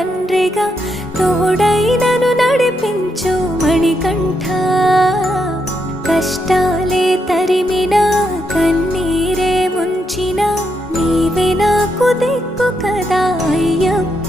తండ్రిగా తోడై నన్ను నడిపించు మణికంఠ. కష్టాలే తరిమినా కన్నీరే ముంచిన నీవే నాకు దిక్కు కదా అయ్యప్ప.